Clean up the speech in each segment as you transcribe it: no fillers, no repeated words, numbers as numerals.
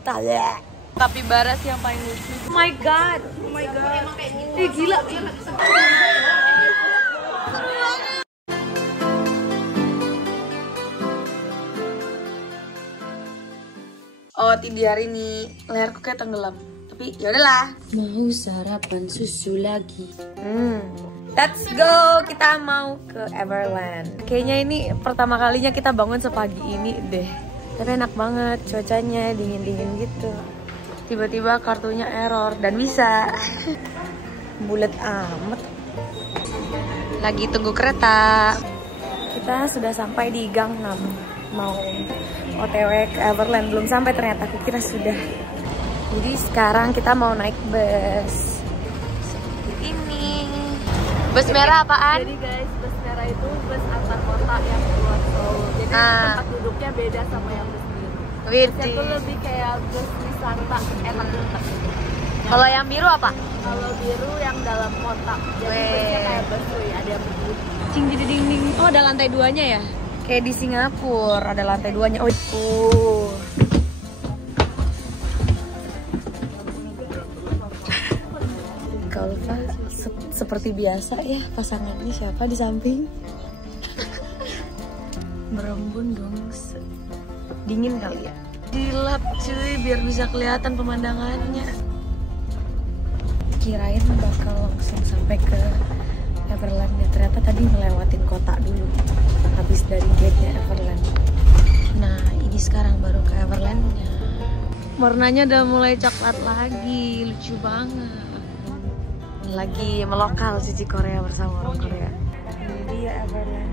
muntah ya. Kapibara sih yang paling lucu. Oh my god. Oh my god. Ih gila. Oh, di hari ini leherku kayak tenggelam. Tapi ya udahlah. Mau sarapan susu lagi. Let's go. Kita mau ke Everland. Kayaknya ini pertama kalinya kita bangun sepagi ini deh. Tapi enak banget cuacanya, dingin-dingin gitu. Tiba-tiba kartunya error dan bisa. Bulat amat. Lagi tunggu kereta. Kita sudah sampai di Gang 6. Mau OTW ke Everland. Belum sampai ternyata, aku kira sudah. Jadi sekarang kita mau naik bus. Seperti ini. Bus merah apaan? Jadi guys, bus merah itu bus antar kota yang keluar tol. Jadi tempat duduknya beda sama yang bus biru. Busnya tuh lebih kayak bus wisata, enak banget. Kalau yang biru apa? Kalau biru yang dalam kota. Jadi busnya kayak busway, ada yang begitu. Cing di dinding. Oh, ada lantai 2-nya ya? Kayak di Singapura ada lantai 2-nya. Oh. Kalfa seperti biasa ya, pasangannya siapa di samping? Berembun dong. Dingin kali ya. Dilap cuy biar bisa kelihatan pemandangannya. Kirain bakal langsung sampai ke Everland ya, ternyata tadi ngelewatin kota dulu habis dari gate-nya Everland. Nah ini sekarang baru ke Everland-nya. Warnanya udah mulai coklat lagi, lucu banget. Lagi melokal cici Korea bersama orang Korea. Ini dia Everland.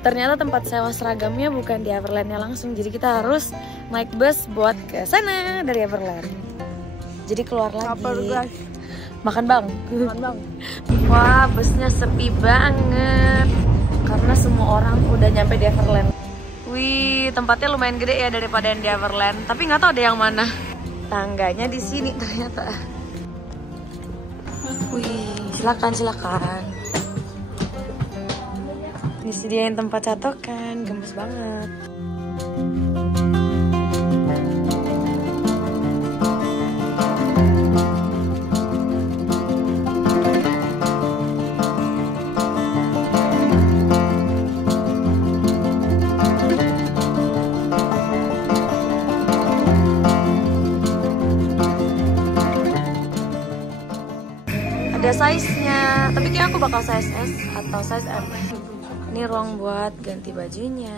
Ternyata tempat sewa seragamnya bukan di Everland-nya langsung, jadi kita harus naik bus buat ke sana dari Everland. Jadi keluar lagi. Makan bang. Wah, busnya sepi banget karena semua orang udah nyampe di Everland. Wih, tempatnya lumayan gede ya daripada yang di Everland. Tapi nggak tahu ada yang mana. Tangganya di sini ternyata. Wih, silakan. Disediain tempat catokan, gemes banget. Ada size-nya, tapi kayak aku bakal size S atau size M. Ini ruang buat ganti bajunya.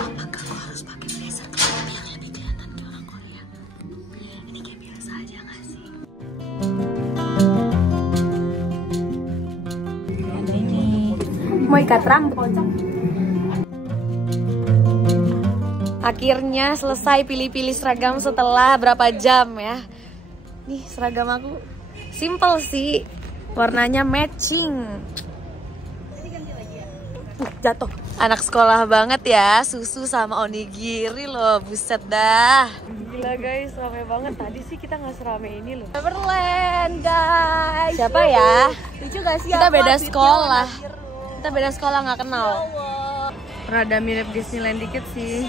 Apakah aku harus pakai blazer biar lebih kelihatan ke orang Korea? Ini kayak biasa aja nggak sih? Ada ini. Mau ikat rambut. Akhirnya selesai pilih-pilih seragam setelah berapa jam ya. Nih seragam aku simple sih, warnanya matching. Jatuh. Anak sekolah banget ya, susu sama onigiri loh, buset dah. Gila guys, rame banget. Tadi sih kita nggak serame ini loh. Everland guys. Siapa ya? Lucu gak sih? Kita beda sekolah. Kita beda sekolah nggak kenal. Rada mirip Disneyland dikit sih.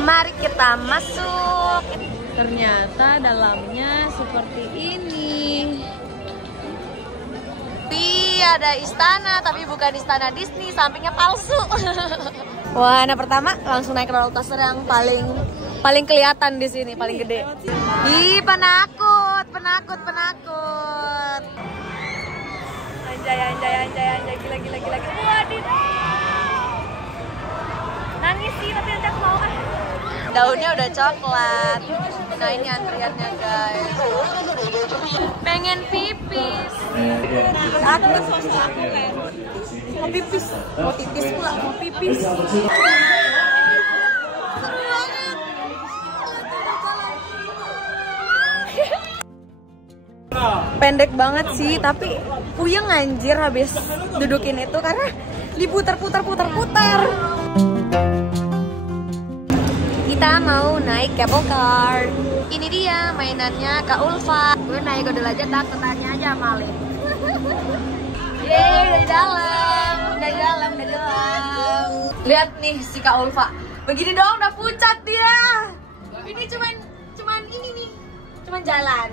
Mari kita masuk. Ternyata dalamnya seperti ini. Wih, ada istana, tapi bukan istana Disney, sampingnya palsu. Wah, nah pertama langsung naik roller coaster yang paling kelihatan di sini, paling gede. Ih, penakut. Anjay, gila. Wadidaw. Nangis sih, tapi nanti aku mau. Daunnya udah coklat. Nah ini antriannya guys. Pengen pipis. Mau pipis pula, mau pipis. Pendek banget sih, tapi puyeng anjir habis dudukin itu karena diputar-putar. Kita mau naik cable car. Ini dia mainannya Kak Ulfa. Gue naik godel aja takut tanya aja maling. Yeay, udah di dalam. Lihat nih si Kak Ulfa. Begini dong udah pucat dia. Ini cuman ini nih. Cuman jalan.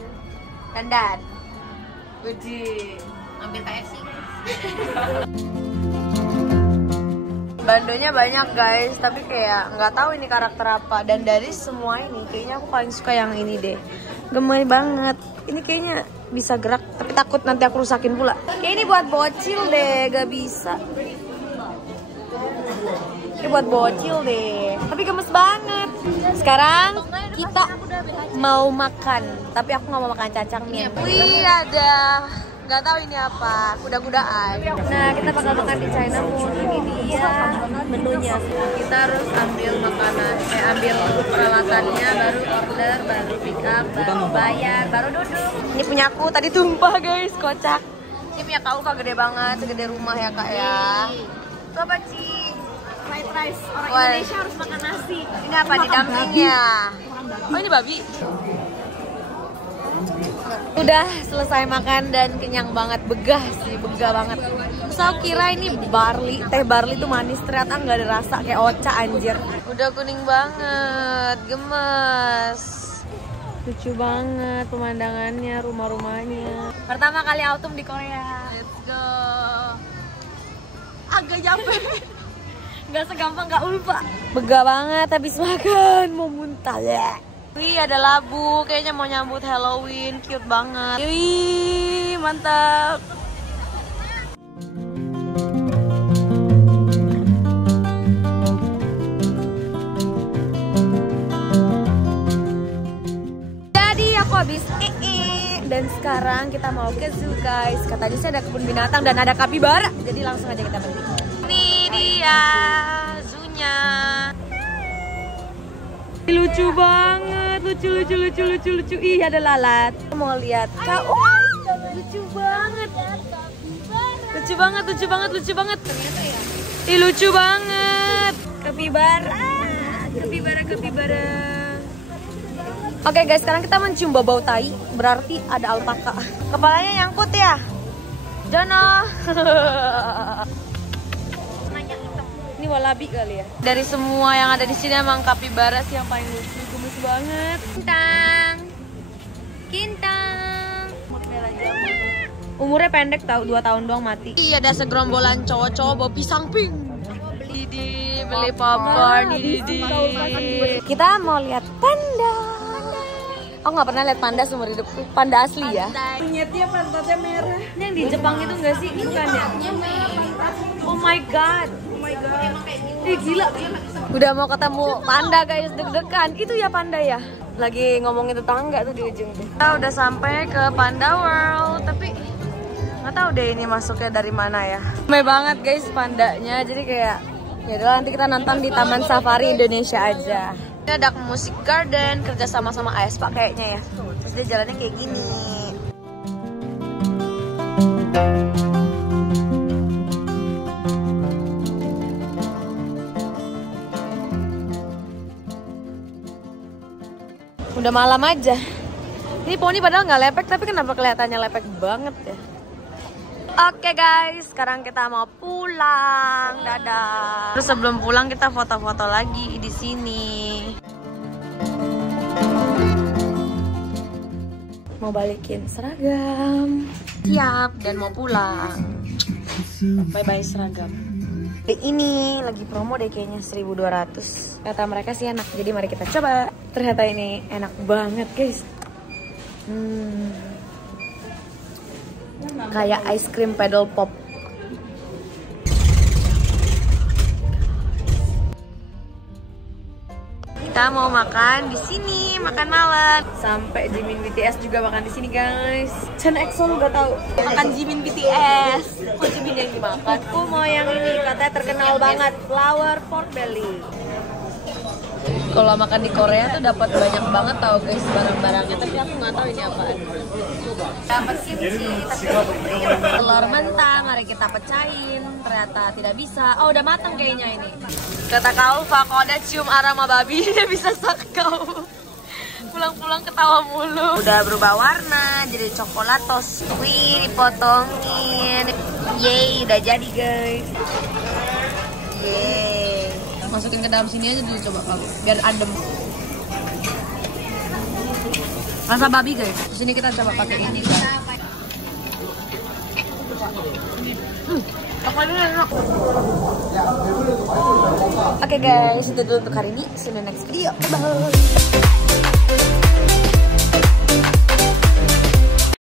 Dandan. Wajib. Ambil KFC guys. Bandonya banyak guys, tapi kayak nggak tahu ini karakter apa. Dan dari semua ini kayaknya aku paling suka yang ini deh. Gemoy banget. Ini kayaknya bisa gerak, tapi takut nanti aku rusakin pula. Kayak ini buat bocil deh, gak bisa. Ini buat bocil deh, tapi gemes banget. Sekarang kita mau makan, tapi aku nggak mau makan cacangnya. Wih ada, nggak tahu ini apa, kuda-kudaan. Nah kita bakal makan di China Moon. Ini dia menunya. Kita harus ambil makanan, ambil peralatannya, baru order, baru pick up, baru bayar, baru duduk. Ini punya aku tadi tumpah guys, kocak. Ini punya kau kak gede banget, segede rumah ya kak ya. Itu apa Ci? Fried rice. Orang Indonesia harus makan nasi. Ini apa di dampingnya? Oh ini babi. Udah selesai makan dan kenyang banget, begah sih, begah banget. Terus aku kira ini barley, teh barley tuh manis, ternyata nggak ada rasa, kayak ocha anjir. Udah kuning banget, gemes. Lucu banget pemandangannya, rumah-rumahnya. Pertama kali autumn di Korea. Let's go. Agak capek. Gak segampang Kak Ulfa. Begah banget habis makan, mau muntah ya. Wih ada labu, kayaknya mau nyambut Halloween, cute banget. Wih mantap. Jadi aku habis dan sekarang kita mau ke zoo guys. Katanya sih ada kebun binatang dan ada kapibara, jadi langsung aja kita pergi. Ini dia zoo-nya. Lucu banget, lucu. Ih ada lalat. Mau lihat kak, lucu banget. Lucu banget. Ih lucu banget. Kapibara. Oke guys, sekarang kita mencium bau tai, berarti ada alpaka. Kepalanya nyangkut ya, Jono. Ini walabi kali ya. Dari semua yang ada di sini emang kapibara sih yang paling lucu, gemes banget. Kintang. Umurnya pendek tahu, 2 tahun doang mati. Iya ada segerombolan cowok-cowok bawa pisang pink. Beli popcorn di. Kita mau lihat panda. Aku nggak pernah lihat panda seumur hidupku. Panda asli ya. Kunyitnya pantatnya merah. Ini yang di Jepang itu nggak sih? Bukan ya? Oh my god. Ih gila. Udah mau ketemu panda guys, deg-degan. Itu ya panda ya? Lagi ngomongin tetangga tuh di ujung tuh. Kita udah sampai ke Panda World, tapi nggak tahu deh ini masuknya dari mana ya. Ramai banget guys pandanya, jadi kayak ya udah nanti kita nonton di Taman Safari Indonesia aja. Ini ada musik garden kerja sama aespa kayaknya ya. Terus dia jalannya kayak gini. Udah malam aja. Ini poni padahal nggak lepek, tapi kenapa kelihatannya lepek banget ya? Oke guys, sekarang kita mau pulang. Dadah. Terus sebelum pulang kita foto-foto lagi di sini. Mau balikin seragam. Siap dan mau pulang. Bye-bye seragam. Ini lagi promo deh kayaknya 1.200. Kata mereka sih enak, jadi mari kita coba. Ternyata ini enak banget guys. Kayak ice cream pedal pop. Kita mau makan di sini, makan malam. Sampai Jimin BTS juga makan di sini guys. Chan EXO gak tahu. Makan Jimin BTS. Kok Jimin yang dimakan? Aku mau yang ini, katanya terkenal banget, flour pork belly. Kalau makan di Korea tuh dapat banyak banget tau guys barang-barangnya, tapi aku nggak tahu ini apaan. Dapat kimchi, tapi telur mentah, mari kita pecahin. Ternyata tidak bisa. Oh udah matang kayaknya ini. Kata Kak Ulfa, kalau ada cium aroma babi dia bisa sakau. Pulang-pulang ketawa mulu. Udah berubah warna jadi coklatos. Wih dipotongin. Yeay udah jadi guys. Yeay. Masukin ke dalam sini aja dulu coba kalau biar adem. Rasa babi guys. Di sini kita coba pakai ini kan. Enak. Oke guys, itu dulu untuk hari ini. See you in the next video. Bye.